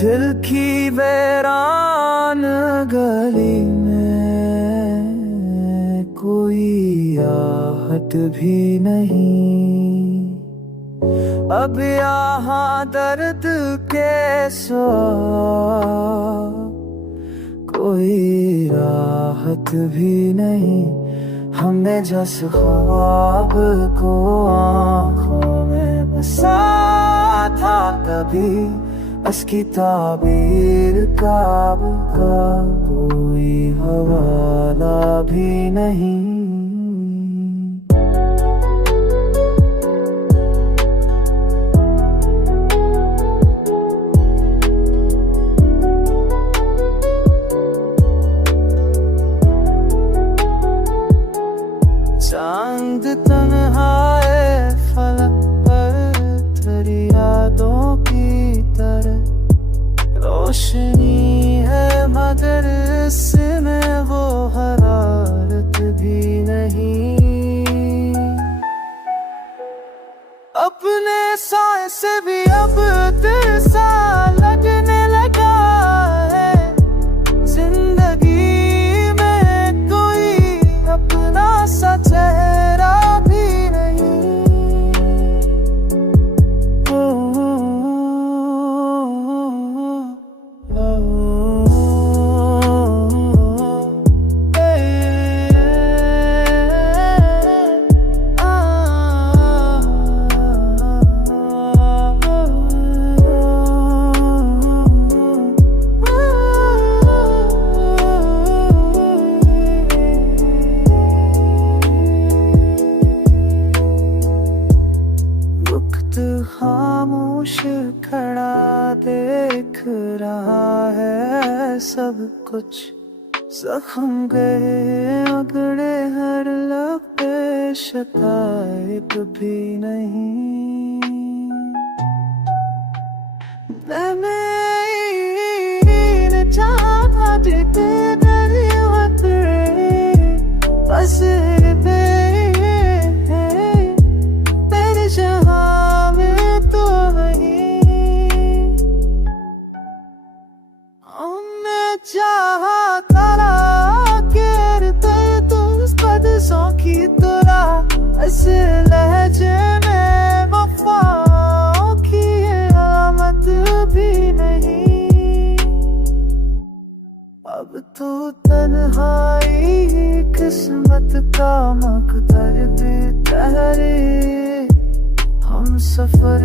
दिल की वीरान गली में कोई आहट भी नहीं। अब यहाँ दर्द के सिवा कोई राहत भी नहीं। हमने जस ख्वाब को आँखों में बसा था कभी, उसकी ताबीर काब का कोई हवाला भी नहीं। चांद तन्हाए फलक पर तेरी यादों की तरह रोशनी है, मगर इसमें वो हरारत भी नहीं। अपने साए से भी अब तेरे सा लगने लगा है। जिंदगी में कोई अपना सा चेहरा भी नहीं। खामोश खड़ा देख रहा है सब कुछ। जख्म गए अगड़े हर लब पे शिकायत भी नहीं। मैंने चाहा जीते बस तेरे जहां में तो हमने चाहा तारा गिरते तो उस बदसों की तरह, ऐसे लहजे में वफाओं की आमद भी नहीं। अब तो तन्हाई किस्मत का मकदर भी ठहरे। हम सफर